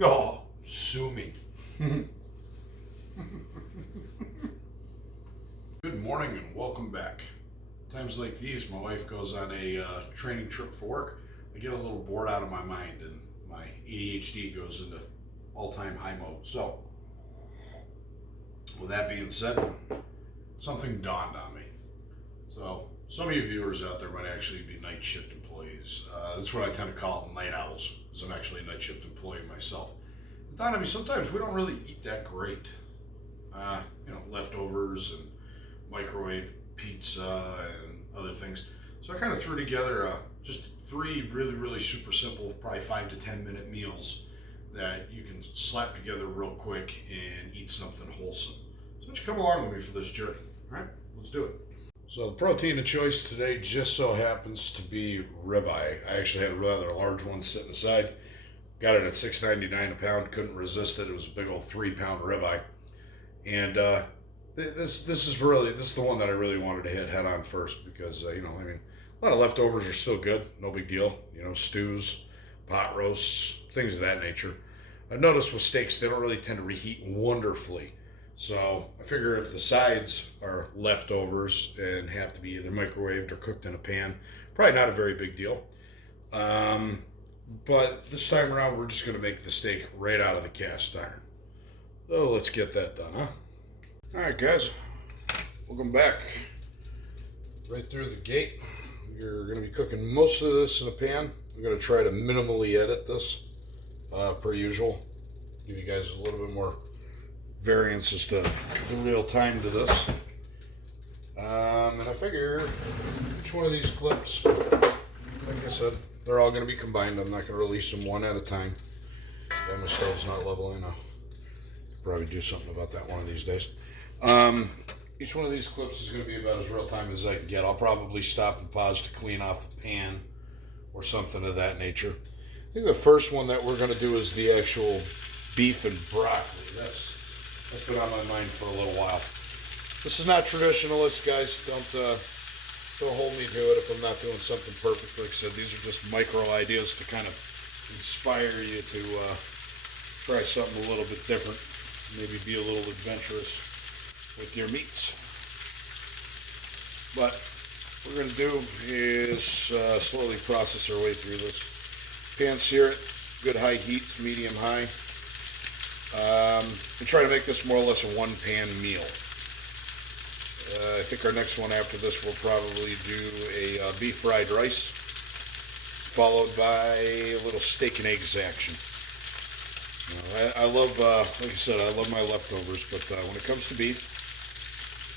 Oh, sue me. Good morning and welcome back. Times like these, my wife goes on a training trip for work. I get a little bored out of my mind and my ADHD goes into all-time high mode. So, with that being said, something dawned on me. So, some of you viewers out there might actually be night shift employees. That's what I tend to call them, night owls, because I'm actually a night shift employee myself. It dawned on me, sometimes we don't really eat that great. Leftovers and microwave pizza and other things. So I kind of threw together just three really, really super simple, probably 5 to 10 minute meals that you can slap together real quick and eat something wholesome. So why don't you come along with me for this journey? All right, let's do it. So the protein of choice today just so happens to be ribeye. I actually had a rather large one sitting aside. Got it at $6.99 a pound. Couldn't resist it. It was a big old 3 pound ribeye. And this is the one that I really wanted to hit head on first because a lot of leftovers are still good. No big deal. Stews, pot roasts, things of that nature. I've noticed with steaks they don't really tend to reheat wonderfully. So I figure if the sides are leftovers and have to be either microwaved or cooked in a pan, probably not a very big deal. But this time around, we're just going to make the steak right out of the cast iron. So let's get that done, huh? All right, guys, welcome back. Right through the gate, you're going to be cooking most of this in a pan. I'm going to try to minimally edit this, per usual. Give you guys a little bit more variance as to the real time to this. And I figure each one of these clips, like I said, they're all going to be combined. I'm not going to release them one at a time. Yeah, my stove's not leveling. I'll probably do something about that one of these days. Each one of these clips is going to be about as real time as I can get. I'll probably stop and pause to clean off a pan or something of that nature. I think the first one that we're going to do is the actual beef and broccoli. That's been on my mind for a little while. This is not traditionalist, guys. Don't hold me to it if I'm not doing something perfect. Like I said, these are just micro ideas to kind of inspire you to try something a little bit different. Maybe be a little adventurous with your meats. But what we're going to do is slowly process our way through this. Pan sear it, good high heat, medium high. And try to make this more or less a one-pan meal. I think our next one after this will probably do a beef fried rice, followed by a little steak and eggs action. I love, like I said, I love my leftovers, but when it comes to beef,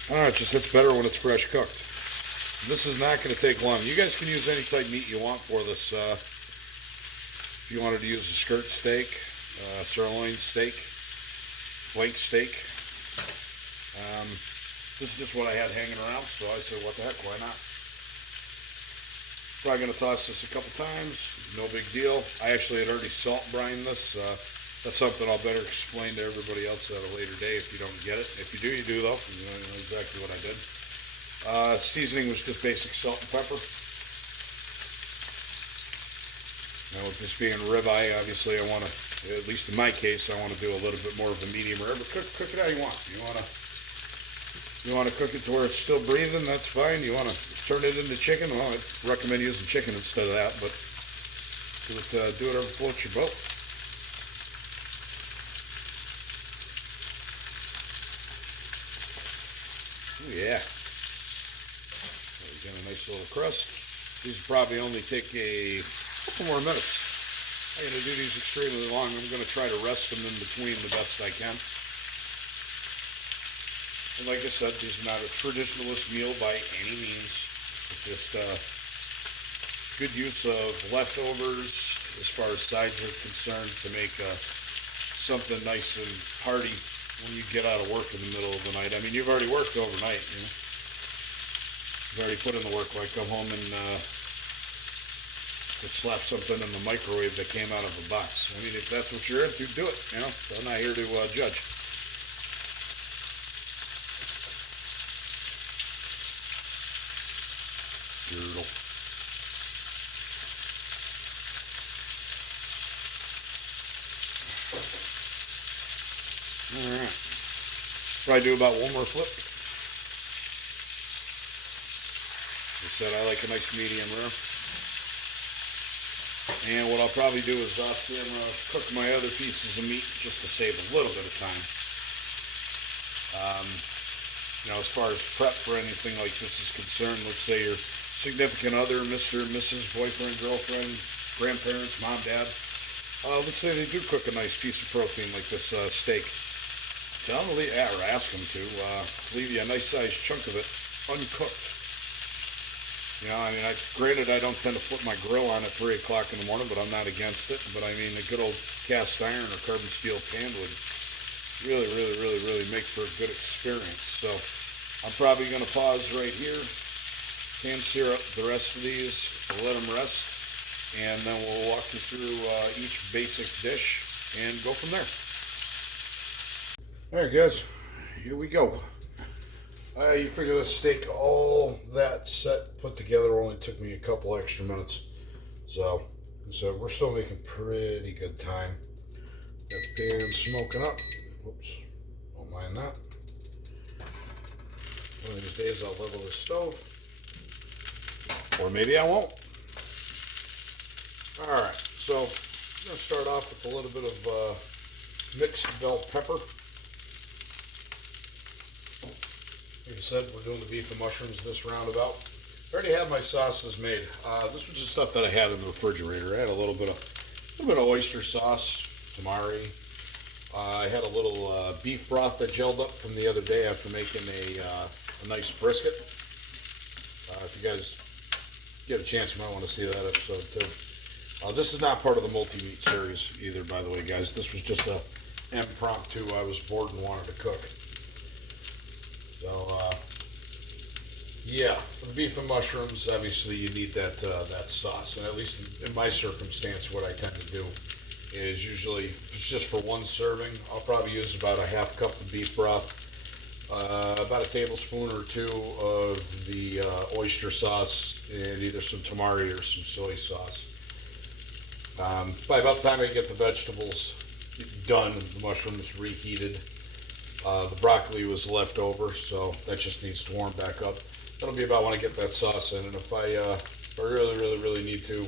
I don't know, it just hits better when it's fresh cooked. This is not going to take long. You guys can use any type of meat you want for this. If you wanted to use a skirt steak, sirloin steak, flank steak. This is just what I had hanging around, so I said, what the heck, why not? Probably going to toss this a couple times, no big deal. I actually had already salt brined this. That's something I'll better explain to everybody else at a later day if you don't get it. If you do, you do though. You know exactly what I did. Seasoning was just basic salt and pepper. Now with this being ribeye, obviously I want to, at least in my case, I want to do a little bit more of a medium rare, but cook it how you want. You want to cook it to where it's still breathing, that's fine. You want to turn it into chicken, well, I'd recommend using chicken instead of that, but do whatever floats your boat. Oh yeah. So we got a nice little crust. These will probably only take a couple more minutes. I'm going to do these extremely long. I'm going to try to rest them in between the best I can. And like I said, these are not a traditionalist meal by any means. It's just good use of leftovers as far as sides are concerned to make something nice and hearty when you get out of work in the middle of the night. I mean, you've already worked overnight, You've already put in the work. Like come home and just slap something in the microwave that came out of a box. I mean, if that's what you're into, do it, So I'm not here to judge. Girdle. Probably do about one more flip. Like I said, I like a nice medium rare. And what I'll probably do is off camera cook my other pieces of meat just to save a little bit of time. As far as prep for anything like this is concerned, let's say your significant other, Mr. and Mrs., boyfriend, girlfriend, grandparents, mom, dad, let's say they do cook a nice piece of protein like this steak. Tell them or ask them to leave you a nice sized chunk of it uncooked. Granted, I don't tend to flip my grill on at 3 o'clock in the morning, but I'm not against it. But I mean, a good old cast iron or carbon steel pan would really make for a good experience. So I'm probably going to pause right here, can sear up the rest of these, let them rest, and then we'll walk you through each basic dish and go from there. All right, guys, here we go. You figure the steak, all that set, put together, only took me a couple extra minutes. So we're still making pretty good time. Got the pan smoking up. Whoops, don't mind that. One of these days I'll level the stove. Or maybe I won't. Alright, so I'm going to start off with a little bit of mixed bell pepper. Like I said, we're doing the beef and mushrooms this roundabout. I already have my sauces made. This was just stuff that I had in the refrigerator. I had a little bit of oyster sauce, tamari. I had a little beef broth that gelled up from the other day after making a nice brisket. If you guys get a chance, you might want to see that episode too. This is not part of the multi-meat series either, by the way, guys. This was just a impromptu. I was bored and wanted to cook. So, yeah, for the beef and mushrooms, obviously you need that sauce. And at least in my circumstance, what I tend to do is usually, if it's just for one serving, I'll probably use about a half cup of beef broth, about a tablespoon or two of the oyster sauce, and either some tamari or some soy sauce. By about the time I get the vegetables done, the mushrooms reheated, the broccoli was left over, so that just needs to warm back up. That'll be about when I get that sauce in, and if I really need to,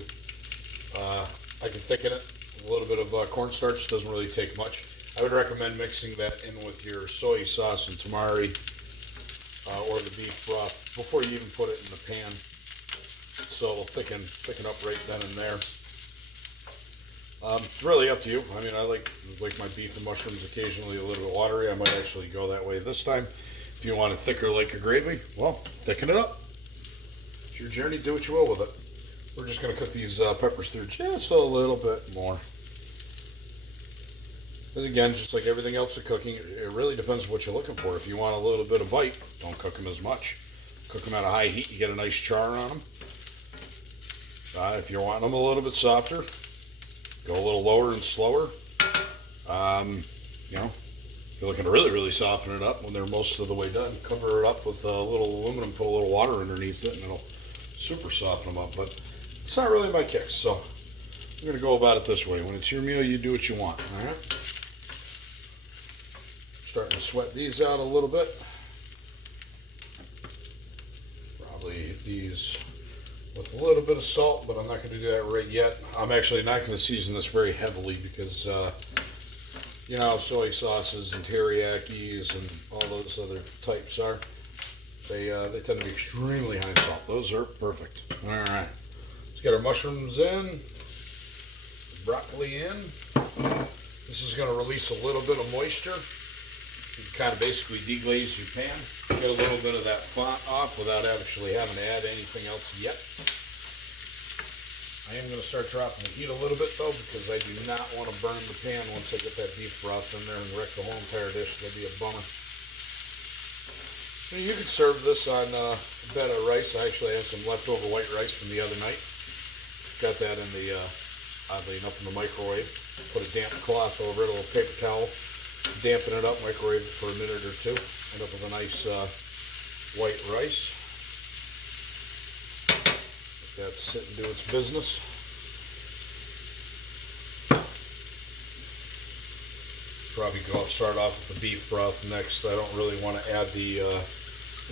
I can thicken it. A little bit of cornstarch, doesn't really take much. I would recommend mixing that in with your soy sauce and tamari or the beef broth before you even put it in the pan, so it'll thicken up right then and there. It's really up to you. I mean, I like my beef and mushrooms occasionally a little bit watery. I might actually go that way this time. If you want it thicker like a gravy, well, thicken it up. It's your journey. Do what you will with it. We're just going to cook these peppers through just a little bit more. And again, just like everything else in cooking, it really depends what you're looking for. If you want a little bit of bite, don't cook them as much. Cook them at a high heat, you get a nice char on them. If you're wanting them a little bit softer, go a little lower and slower. If you're looking to really soften it up when they're most of the way done, cover it up with a little aluminum, put a little water underneath it, and it'll super soften them up. But it's not really my kick, so I'm going to go about it this way. When it's your meal, you do what you want. All right. Starting to sweat these out a little bit. Probably hit these with a little bit of salt, but I'm not going to do that right yet. I'm actually not going to season this very heavily because, soy sauces and teriyakis and all those other types are. They tend to be extremely high in salt. Those are perfect. All right. Let's get our mushrooms in. Broccoli in. This is going to release a little bit of moisture. You can kind of basically deglaze your pan. Get a little bit of that font off without actually having to add anything else yet. I am going to start dropping the heat a little bit though, because I do not want to burn the pan once I get that beef broth in there and wreck the whole entire dish. That'd be a bummer. You can serve this on a bed of rice. I actually have some leftover white rice from the other night. Got that in the, oddly enough, in the microwave. Put a damp cloth over it, a little paper towel. Dampen it up, microwave it for a minute or two. End up with a nice white rice. Let that sit and do its business. Probably start off with the beef broth next. I don't really want to add the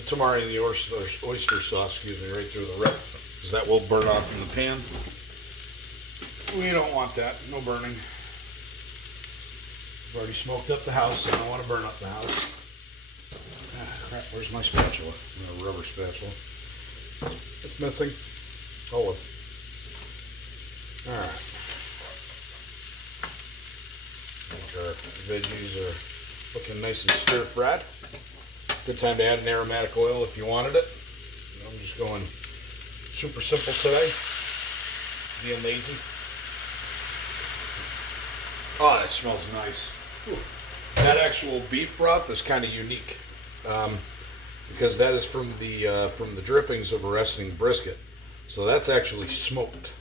tamari and the oyster sauce, right through the rip, because that will burn off in the pan. We don't want that. No burning. I've already smoked up the house, and I don't want to burn up the house. Ah, crap, where's my spatula? My rubber spatula. It's missing. Oh well. Alright. Our veggies are looking nice and stir-fried. Good time to add an aromatic oil if you wanted it. I'm just going super simple today. Being lazy. Oh, that smells nice. Ooh. That actual beef broth is kind of unique because that is from the drippings of a resting brisket. So that's actually smoked.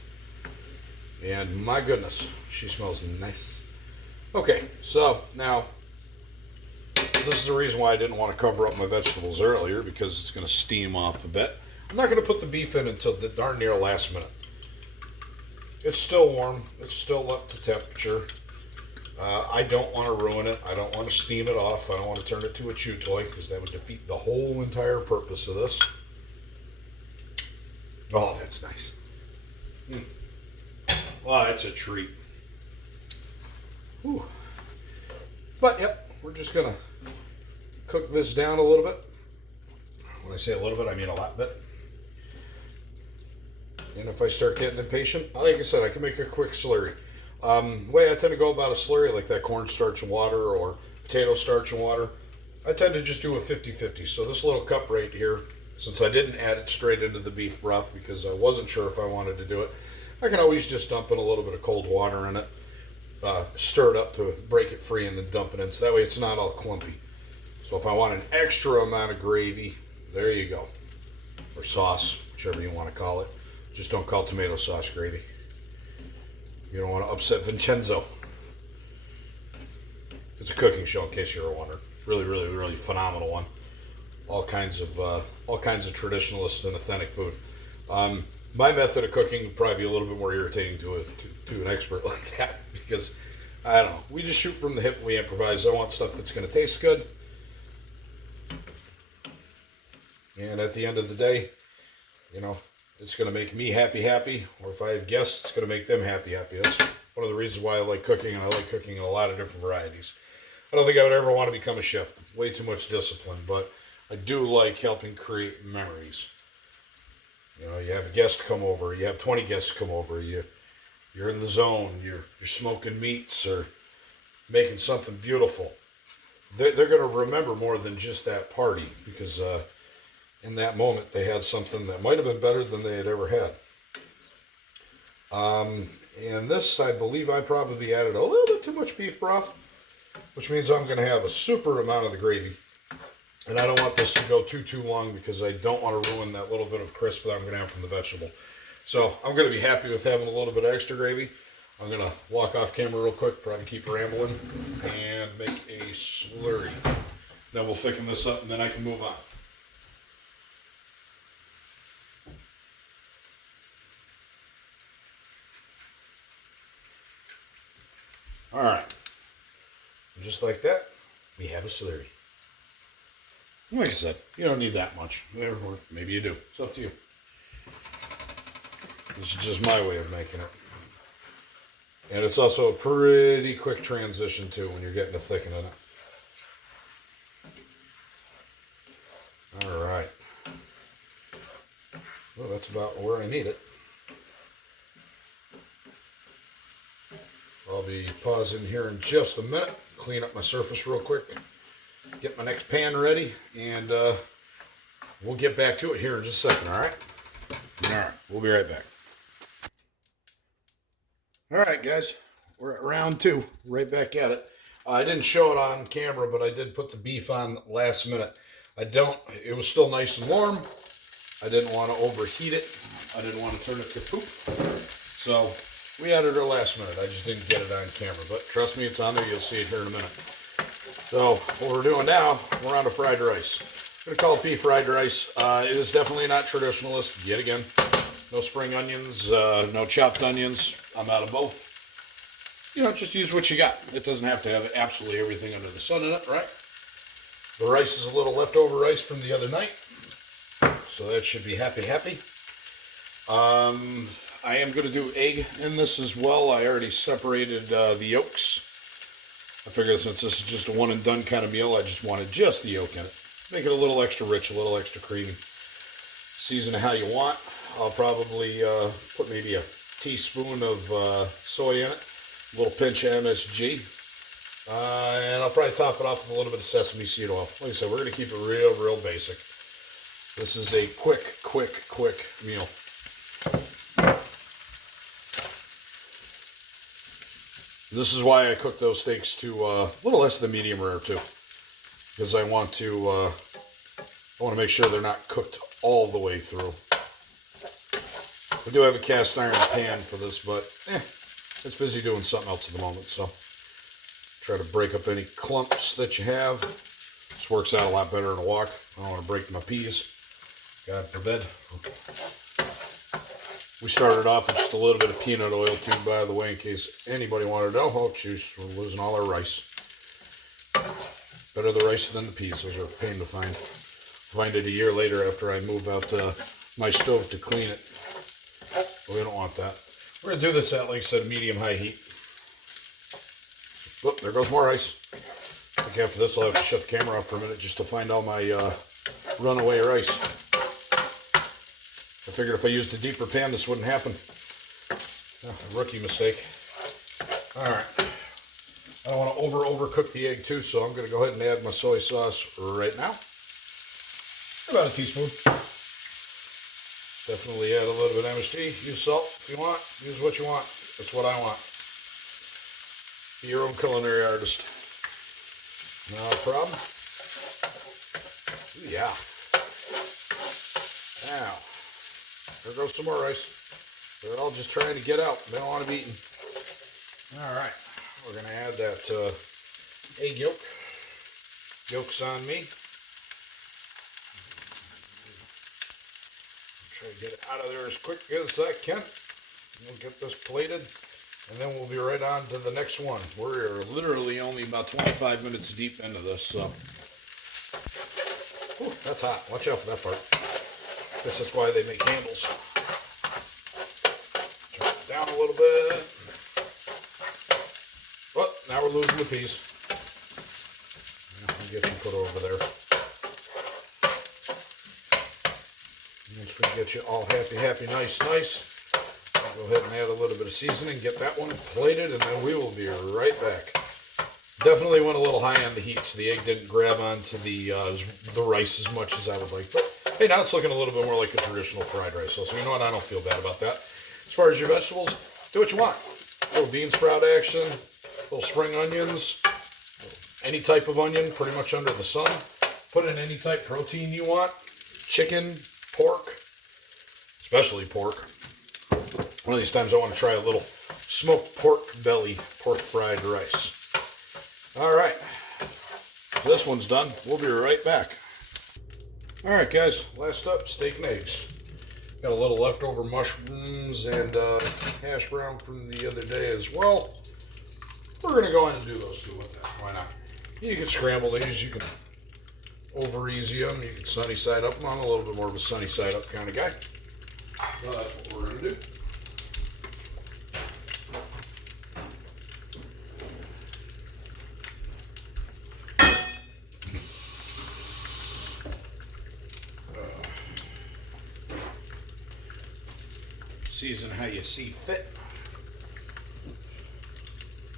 And my goodness, she smells nice. Okay, so now this is the reason why I didn't want to cover up my vegetables earlier, because it's going to steam off a bit. I'm not going to put the beef in until the darn near last minute. It's still warm. It's still up to temperature. I don't want to ruin it. I don't want to steam it off. I don't want to turn it to a chew toy, because that would defeat the whole entire purpose of this. Oh, that's nice. Wow, that's a treat. Whew. But, yep, we're just going to cook this down a little bit. When I say a little bit, I mean a lot bit. And if I start getting impatient, like I said, I can make a quick slurry. The way I tend to go about a slurry, like that cornstarch and water or potato starch and water, I tend to just do a 50-50. So this little cup right here, since I didn't add it straight into the beef broth because I wasn't sure if I wanted to do it, I can always just dump in a little bit of cold water in it, stir it up to break it free, and then dump it in. So that way it's not all clumpy. So if I want an extra amount of gravy, there you go. Or sauce, whichever you want to call it. Just don't call tomato sauce gravy. You don't want to upset Vincenzo. It's a cooking show, in case you were wondering. Really, really, really phenomenal one. All kinds of traditionalist and authentic food. My method of cooking would probably be a little bit more irritating to an expert like that, because I don't know. We just shoot from the hip. We improvise. I want stuff that's going to taste good. And at the end of the day, it's going to make me happy, or if I have guests, it's going to make them happy. That's one of the reasons why I like cooking, and I like cooking in a lot of different varieties. I don't think I would ever want to become a chef. Way too much discipline, but I do like helping create memories. You have a guest come over, you have 20 guests come over, you're in the zone, you're smoking meats or making something beautiful. They're going to remember more than just that party, because in that moment they had something that might have been better than they had ever had. And this, I believe I probably added a little bit too much beef broth, which means I'm going to have a super amount of the gravy. And I don't want this to go too long, because I don't want to ruin that little bit of crisp that I'm going to have from the vegetable. So I'm going to be happy with having a little bit of extra gravy. I'm going to walk off camera real quick, probably keep rambling, and make a slurry. Then we'll thicken this up, and then I can move on. All right. Just like that, we have a slurry. Like I said, you don't need that much. Or maybe you do. It's up to you. This is just my way of making it. And it's also a pretty quick transition, too, when you're getting to thickening it. All right. Well, that's about where I need it. I'll be pausing here in just a minute. Clean up my surface real quick. Get my next pan ready, and we'll get back to it here in just a second, all right? All right, we'll be right back. All right, guys, we're at round 2, right back at it. I didn't show it on camera, but I did put the beef on last minute. It was still nice and warm. I didn't want to overheat it. I didn't want to turn it to poop. So we added it last minute. I just didn't get it on camera, but trust me, it's on there. You'll see it here in a minute. So what we're doing now, we're on to fried rice. I'm going to call it beef fried rice. It is definitely not traditionalist. Yet again, no spring onions, no chopped onions. I'm out of both. just use what you got. It doesn't have to have absolutely everything under the sun in it, right? The rice is a little leftover rice from the other night, so that should be happy. I am going to do egg in this as well. I already separated the yolks. I figured since this is just a one and done kind of meal, I just wanted just the yolk in it. Make it a little extra rich, a little extra creamy. Season it how you want. I'll probably put maybe a teaspoon of soy in it, a little pinch of MSG, and I'll probably top it off with a little bit of sesame seed oil. Like I said, we're going to keep it real basic. This is a quick meal. This is why I cook those steaks to a little less than medium rare too, because I want to make sure they're not cooked all the way through. We do have a cast iron pan for this, but it's busy doing something else at the moment, so try to break up any clumps that you have. This works out a lot better in a wok. I don't want to break my peas. God forbid. We started off with just a little bit of peanut oil too, by the way, in case anybody wanted to know. Oh, jeez, we're losing all our rice. Better the rice than the peas. Those are a pain to find. Find it a year later after I move out my stove to clean it. But we don't want that. We're going to do this at, like I said, medium-high heat. Whoop, there goes more rice. I think after this I'll have to shut the camera off for a minute just to find all my runaway rice. I figured if I used a deeper pan, this wouldn't happen. Oh, rookie mistake. All right. I don't want to overcook the egg too, so I'm going to go ahead and add my soy sauce right now. About a teaspoon. Definitely add a little bit of MSG. Use salt if you want. Use what you want. That's what I want. Be your own culinary artist. No problem. Ooh, yeah. Now. There goes some more rice. They're all just trying to get out. They don't want to be eaten. All right. We're going to add that egg yolk. Yolk's on me. Try to get it out of there as quick as I can. We'll get this plated, and then we'll be right on to the next one. We're literally only about 25 minutes deep into this, so. Whew, that's hot. Watch out for that part. Guess that's why they make handles. Turn it down a little bit. But now we're losing the peas. I'll get you put over there. Once we get you all happy, nice. I'll go ahead and add a little bit of seasoning, get that one plated, and then we will be right back. Definitely went a little high on the heat, so the egg didn't grab onto the rice as much as I would like. But hey, now it's looking a little bit more like a traditional fried rice. So you know what? I don't feel bad about that. As far as your vegetables, do what you want. A little bean sprout action, little spring onions, any type of onion, pretty much under the sun. Put in any type of protein you want. Chicken, pork, especially pork. One of these times I want to try a little smoked pork belly, pork fried rice. All right, this one's done. We'll be right back. All right, guys, last up, steak and eggs. Got a little leftover mushrooms and hash brown from the other day as well. We're going to go ahead and do those two with that. Why not? You can scramble these. You can over easy them. You can sunny side up them. I'm a little bit more of a sunny side up kind of guy. So that's what we're going to do. Season how you see fit.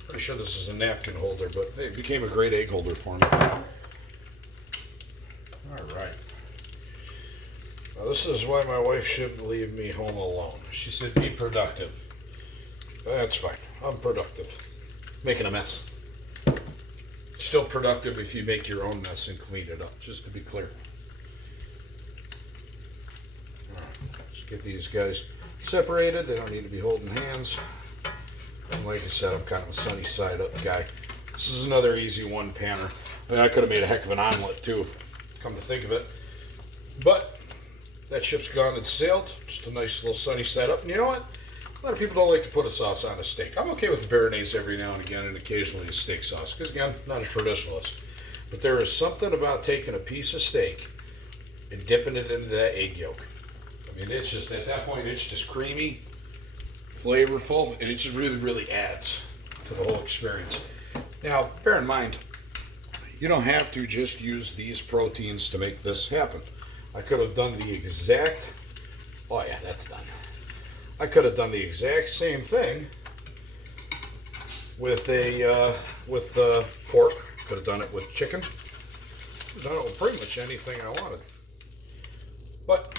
Pretty sure this is a napkin holder, but it became a great egg holder for me. Alright. Now this is why my wife shouldn't leave me home alone. She said be productive. That's fine. I'm productive. Making a mess. Still productive if you make your own mess and clean it up, just to be clear. Alright, let's get these guys separated. They don't need to be holding hands. And like I said, I'm kind of a sunny side up guy. This is another easy one panner. I mean, I could have made a heck of an omelet too, come to think of it. But that ship's gone and sailed. Just a nice little sunny side up. And you know what? lot of people don't like to put a sauce on a steak. I'm okay with béarnaise every now and again, and occasionally a steak sauce, because again, I'm not a traditionalist. But there is something about taking a piece of steak and dipping it into that egg yolk. I mean, it's just, at that point, it's just creamy, flavorful, and it just really, really adds to the whole experience. Now, bear in mind, you don't have to just use these proteins to make this happen. I could have done the exact, oh yeah, that's done. I could have done the exact same thing with pork. Could have done it with chicken. Could have done it with pretty much anything I wanted. But,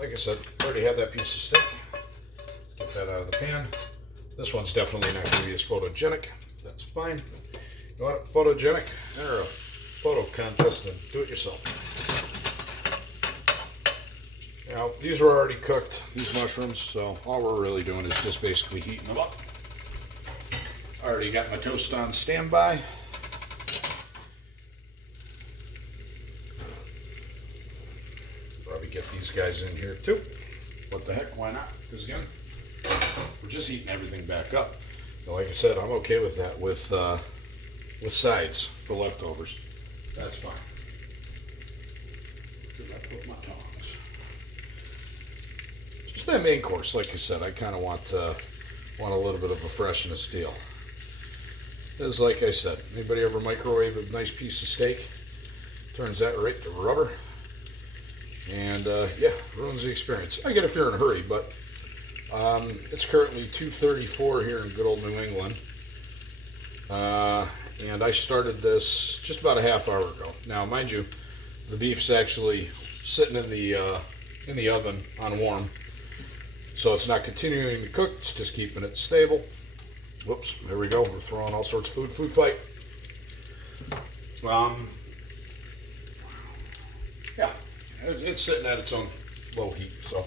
like I said, I already have that piece of steak. Let's get that out of the pan. This one's definitely not going to be as photogenic. That's fine. You want it photogenic? Enter a photo contest and do it yourself. Now, these were already cooked, these mushrooms, so all we're really doing is just basically heating them up. I already got my toast on standby. Probably get these guys in here too. What the heck, why not? Because again, we're just heating everything back up. But like I said, I'm okay with that, with sides for leftovers. That's fine. Where did I put my tongs? Just that main course, like I said, I kind of want a little bit of a freshness deal. It's like I said, anybody ever microwave a nice piece of steak? Turns that right to rubber. And yeah, ruins the experience. I get if you're in a hurry, but it's currently 2:34 here in good old New England. And I started this just about a half hour ago. Now, mind you, the beef's actually sitting in the oven on warm, so it's not continuing to cook. It's just keeping it stable. Whoops! There we go. We're throwing all sorts of food. Food fight. Yeah, it's sitting at its own low heat, so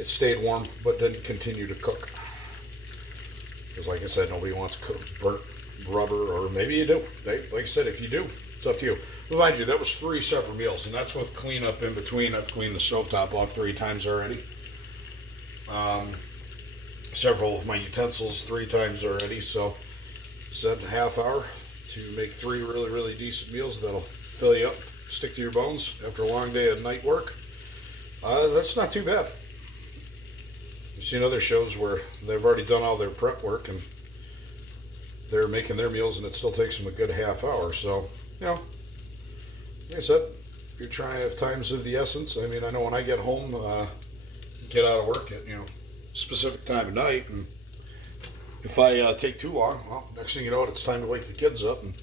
it stayed warm, but didn't continue to cook. Because like I said, nobody wants cooked burnt rubber, or maybe you do. Like I said, if you do, it's up to you. But mind you, that was 3 separate meals, and that's with cleanup in between. I've cleaned the stovetop off 3 times already. Several of my utensils 3 times already, so said half hour to make 3 really, really decent meals that'll fill you up, stick to your bones after a long day of night work. That's not too bad. I've seen other shows where they've already done all their prep work and they're making their meals and it still takes them a good half hour. So, you know, like I said, if you're trying, if time's of the essence, I mean, I know when I get home, get out of work at, specific time of night, and if I take too long, well, next thing you know, it's time to wake the kids up, and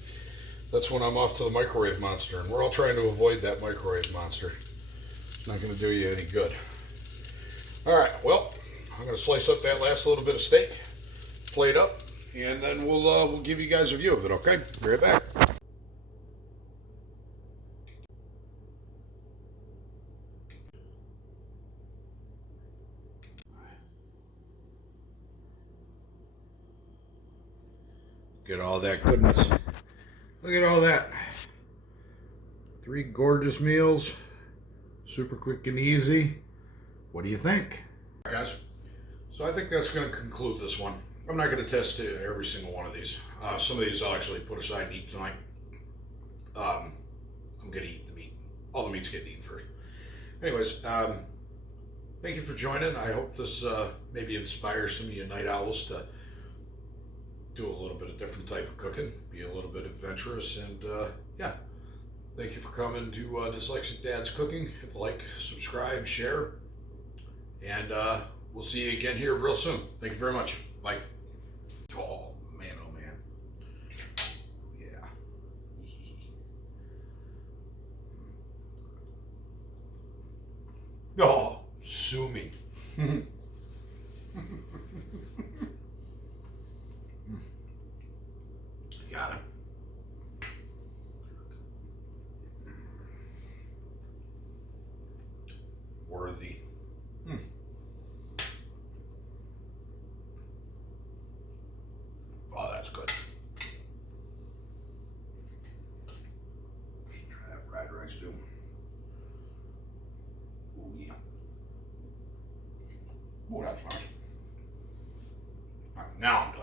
that's when I'm off to the microwave monster, and we're all trying to avoid that microwave monster. It's not going to do you any good. All right, well, I'm going to slice up that last little bit of steak, plate up, and then we'll give you guys a view of it. Okay, be right back. Look at all that goodness. Look at all that. 3 gorgeous meals. Super quick and easy. What do you think? All right, guys. So I think that's going to conclude this one. I'm not going to test every single one of these. Some of these I'll actually put aside and eat tonight. I'm going to eat the meat. All the meat's getting eaten first. Anyways, thank you for joining. I hope this maybe inspires some of you night owls to do a little bit of different type of cooking, be a little bit adventurous, and yeah, thank you for coming to Dyslexic Dad's Cooking. Hit the like, subscribe, share, and we'll see you again here real soon. Thank you very much. Bye. Oh man, oh man. Yeah. Oh, sue me. Got him. Worthy. Oh, that's good. Try that fried rice too. Oh yeah. Oh, that's nice. Now I'm done.